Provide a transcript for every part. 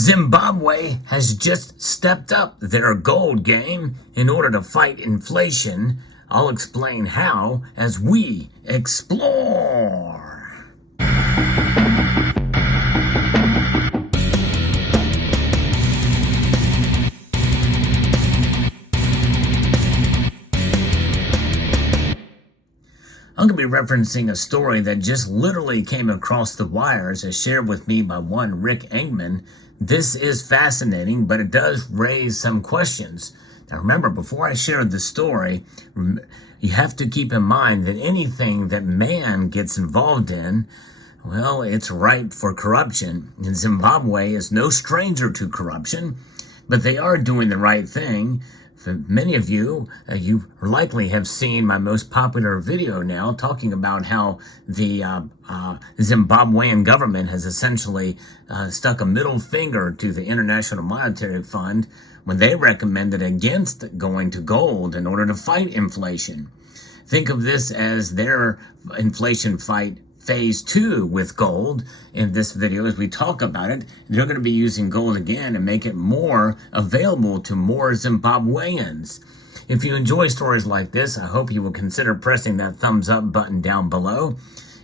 Zimbabwe has just stepped up their gold game in order to fight inflation. I'll explain how as we explore. I'm going to be referencing a story that just literally came across the wires as shared with me by one Rick Engman. This is fascinating, but it does raise some questions. Now remember, before I share the story, you have to keep in mind that anything that man gets involved in, well, it's ripe for corruption. And Zimbabwe is no stranger to corruption, but they are doing the right thing. For many of you, you likely have seen my most popular video now talking about how the Zimbabwean government has essentially stuck a middle finger to the International Monetary Fund when they recommended against going to gold in order to fight inflation. Think of this as their inflation fight phase 2 with gold. In this video, as we talk about it, they're going to be using gold again and make it more available to more Zimbabweans. If you enjoy stories like this, I hope you will consider pressing that thumbs up button down below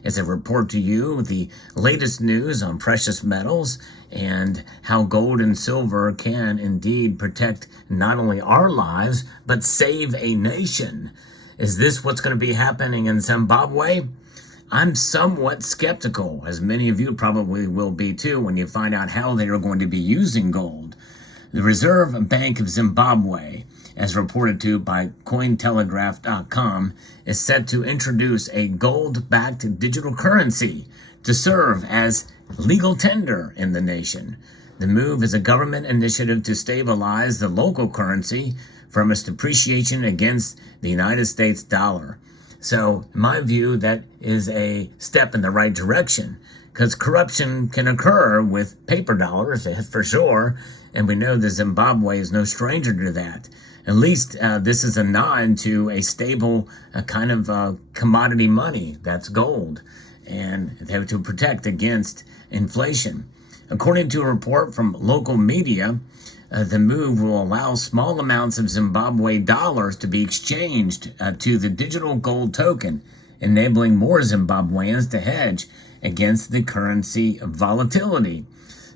as I report to you the latest news on precious metals and how gold and silver can indeed protect not only our lives, but save a nation. Is this what's going to be happening in Zimbabwe? I'm somewhat skeptical, as many of you probably will be too when you find out how they are going to be using gold. The Reserve Bank of Zimbabwe, as reported to by Cointelegraph.com, is set to introduce a gold-backed digital currency to serve as legal tender in the nation. The move is a government initiative to stabilize the local currency from its depreciation against the United States dollar. So, in my view, that is a step in the right direction, because corruption can occur with paper dollars, that's for sure, and we know that Zimbabwe is no stranger to that. At least this is a nod to a stable kind of commodity money, that's gold, and to protect against inflation. According to a report from local media, the move will allow small amounts of Zimbabwe dollars to be exchanged to the digital gold token, enabling more Zimbabweans to hedge against the currency volatility.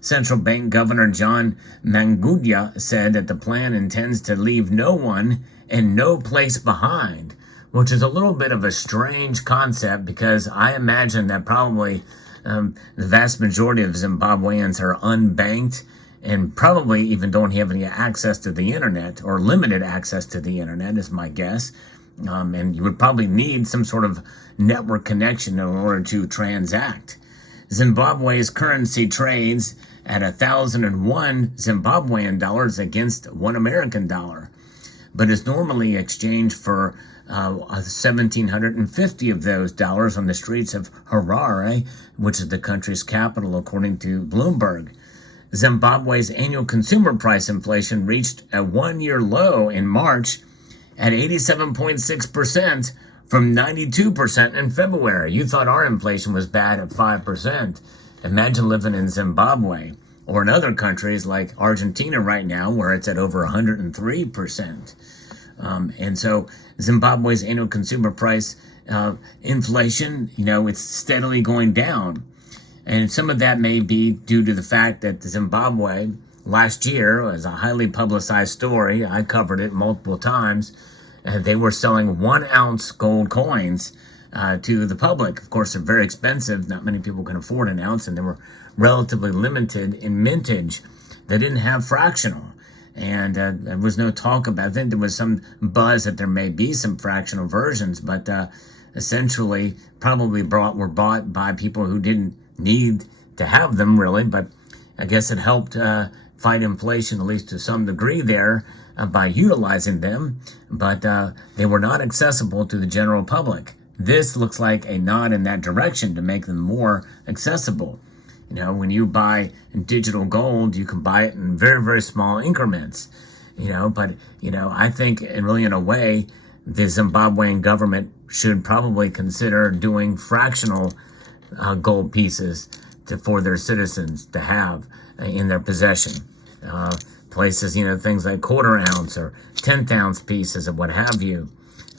Central Bank Governor John Mangudya said that the plan intends to leave no one and no place behind, which is a little bit of a strange concept because I imagine that probably the vast majority of Zimbabweans are unbanked and probably even don't have any access to the internet or limited access to the internet is my guess. And you would probably need some sort of network connection in order to transact. Zimbabwe's currency trades at 1,001 Zimbabwean dollars against one American dollar, but is normally exchanged for 1,750 of those dollars on the streets of Harare, which is the country's capital, according to Bloomberg. Zimbabwe's annual consumer price inflation reached a one-year low in March at 87.6% from 92% in February. You thought our inflation was bad at 5%. Imagine living in Zimbabwe or in other countries like Argentina right now where it's at over 103%. And so Zimbabwe's annual consumer price inflation, it's steadily going down. And some of that may be due to the fact that Zimbabwe last year was a highly publicized story. I covered it multiple times. They were selling 1 ounce gold coins to the public. Of course, they're very expensive. Not many people can afford an ounce, and they were relatively limited in mintage. They didn't have fractional. And there was no talk about it. I think there was some buzz that there may be some fractional versions, but essentially probably were bought by people who didn't need to have them really, but I guess it helped fight inflation at least to some degree there by utilizing them, but they were not accessible to the general public. This looks like a nod in that direction to make them more accessible. When you buy digital gold, you can buy it in very, very small increments, but I think really in a way, the Zimbabwean government should probably consider doing fractional gold pieces for their citizens to have in their possession. Places, things like quarter ounce or 10th ounce pieces or what have you.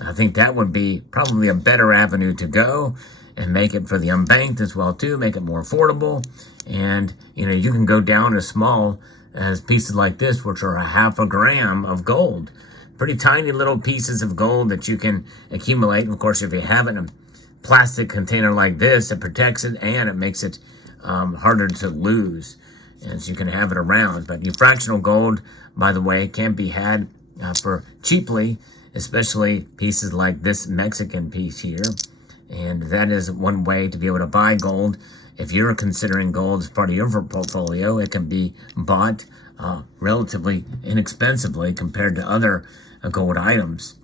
I think that would be probably a better avenue to go, and make it for the unbanked as well too, make it more affordable. And, you can go down as small as pieces like this, which are a half a gram of gold. Pretty tiny little pieces of gold that you can accumulate. Of course, if you have it in a plastic container like this, it protects it and it makes it harder to lose. And so you can have it around. But your fractional gold, by the way, can be had for cheaply, especially pieces like this Mexican piece here. And that is one way to be able to buy gold. If you're considering gold as part of your portfolio, it can be bought relatively inexpensively compared to other gold items.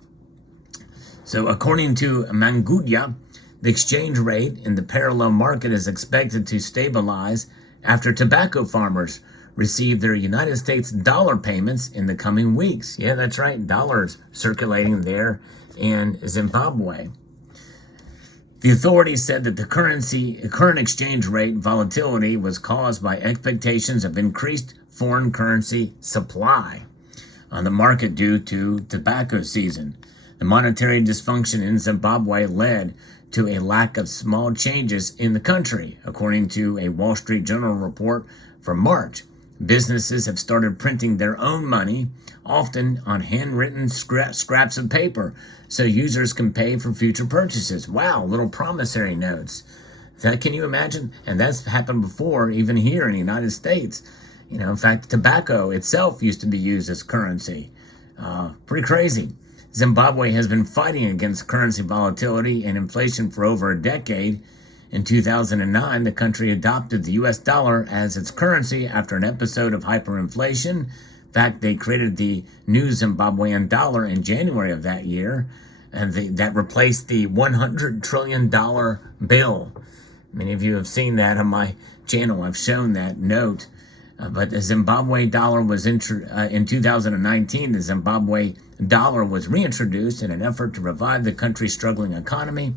So according to Mangudia, the exchange rate in the parallel market is expected to stabilize after tobacco farmers receive their United States dollar payments in the coming weeks. Yeah, that's right, dollars circulating there in Zimbabwe. The authorities said that the current exchange rate volatility was caused by expectations of increased foreign currency supply on the market due to tobacco season. The monetary dysfunction in Zimbabwe led to a lack of small changes in the country, according to a Wall Street Journal report from March. Businesses have started printing their own money, often on handwritten scraps of paper, so users can pay for future purchases. Wow, little promissory notes. Can you imagine? And that's happened before, even here in the United States. In fact, tobacco itself used to be used as currency. Pretty crazy. Zimbabwe has been fighting against currency volatility and inflation for over a decade. In 2009, the country adopted the U.S. dollar as its currency after an episode of hyperinflation. In fact, they created the new Zimbabwean dollar in January of that year, and that replaced the $100 trillion bill. Many of you have seen that on my channel. I've shown that note. But the Zimbabwe dollar was in 2019. The Zimbabwe dollar was reintroduced in an effort to revive the country's struggling economy.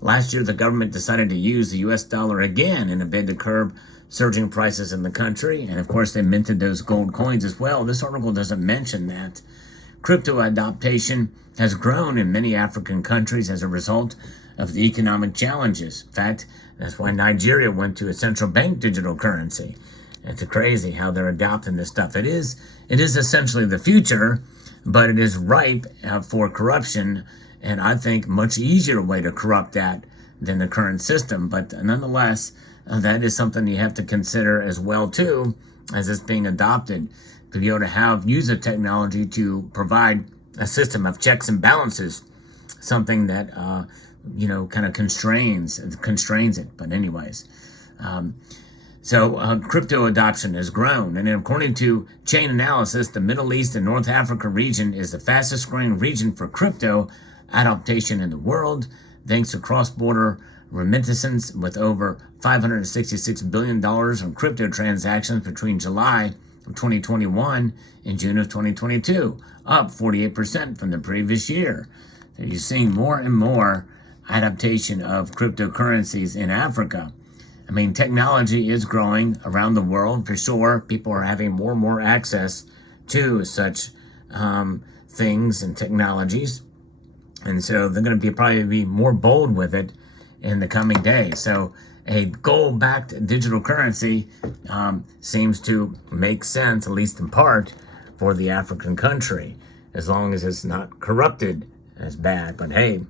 Last year, the government decided to use the U.S. dollar again in a bid to curb surging prices in the country. And of course, they minted those gold coins as well. This article doesn't mention that. Crypto adoption has grown in many African countries as a result of the economic challenges. In fact, that's why Nigeria went to a central bank digital currency. It's crazy how they're adopting this stuff. It is essentially the future, but it is ripe for corruption, and I think much easier way to corrupt that than the current system. But nonetheless, that is something you have to consider as well too, as it's being adopted, to be able to use the technology to provide a system of checks and balances, something that kind of constrains it. But anyways. So crypto adoption has grown, and according to Chainalysis, the Middle East and North Africa region is the fastest growing region for crypto adoption in the world, thanks to cross-border remittances with over $566 billion in crypto transactions between July of 2021 and June of 2022, up 48% from the previous year. So you're seeing more and more adaptation of cryptocurrencies in Africa. I mean, technology is growing around the world for sure. People are having more and more access to such things and technologies. And so they're going to probably be more bold with it in the coming days. So a gold-backed digital currency seems to make sense, at least in part, for the African country, as long as it's not corrupted as bad. But hey,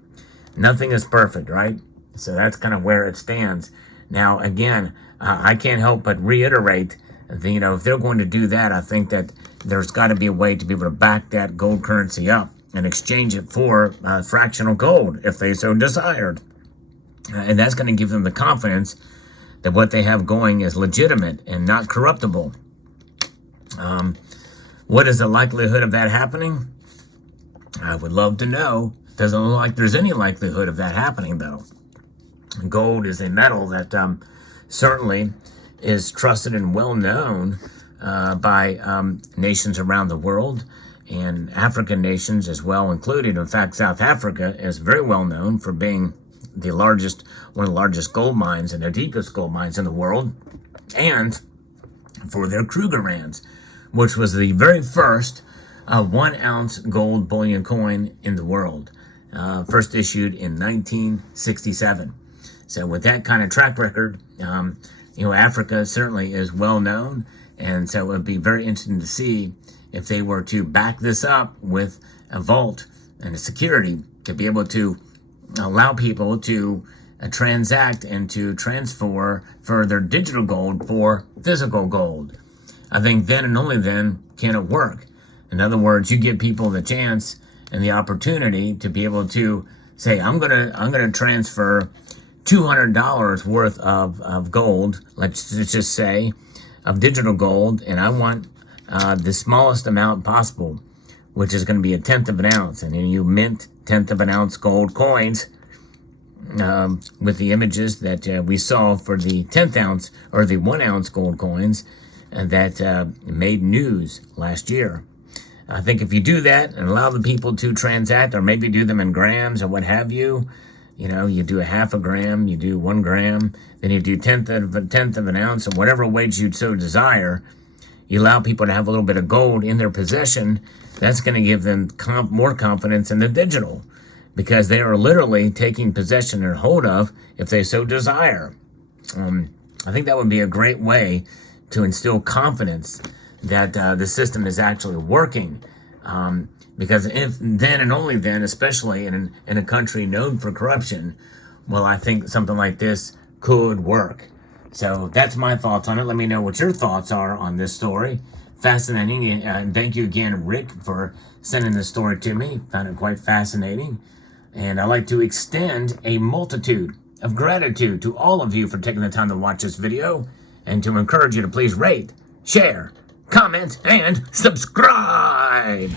nothing is perfect, right? So that's kind of where it stands. Now, again, I can't help but reiterate, if they're going to do that, I think that there's got to be a way to be able to back that gold currency up and exchange it for fractional gold, if they so desired. And that's going to give them the confidence that what they have going is legitimate and not corruptible. What is the likelihood of that happening? I would love to know. Doesn't look like there's any likelihood of that happening, though. Gold is a metal that certainly is trusted and well known by nations around the world, and African nations as well included. In fact, South Africa is very well known for being one of the largest gold mines and the deepest gold mines in the world. and for their Krugerrands, which was the very first 1 ounce gold bullion coin in the world, first issued in 1967. So with that kind of track record, Africa certainly is well known, and so it would be very interesting to see if they were to back this up with a vault and a security to be able to allow people to transact and to transfer for their digital gold for physical gold. I think then and only then can it work. In other words, you give people the chance and the opportunity to be able to say, I'm gonna transfer $200 worth of gold, let's just say, of digital gold, and I want the smallest amount possible, which is going to be 1/10 of an ounce. And then you mint 1/10 of an ounce gold coins with the images that we saw for the 1/10 ounce or the 1 ounce gold coins that made news last year. I think if you do that and allow the people to transact, or maybe do them in grams or what have you, you do a 1/2 gram, you do 1 gram, then you do 1/10 of an ounce, or whatever weight you so desire. You allow people to have a little bit of gold in their possession. That's going to give them more confidence in the digital, because they are literally taking possession or hold of if they so desire. I think that would be a great way to instill confidence that the system is actually working. Because if then and only then, especially in a country known for corruption, well, I think something like this could work. So that's my thoughts on it. Let me know what your thoughts are on this story. Fascinating. And thank you again, Rick, for sending this story to me. Found it quite fascinating. And I'd like to extend a multitude of gratitude to all of you for taking the time to watch this video, and to encourage you to please rate, share, comment, and subscribe.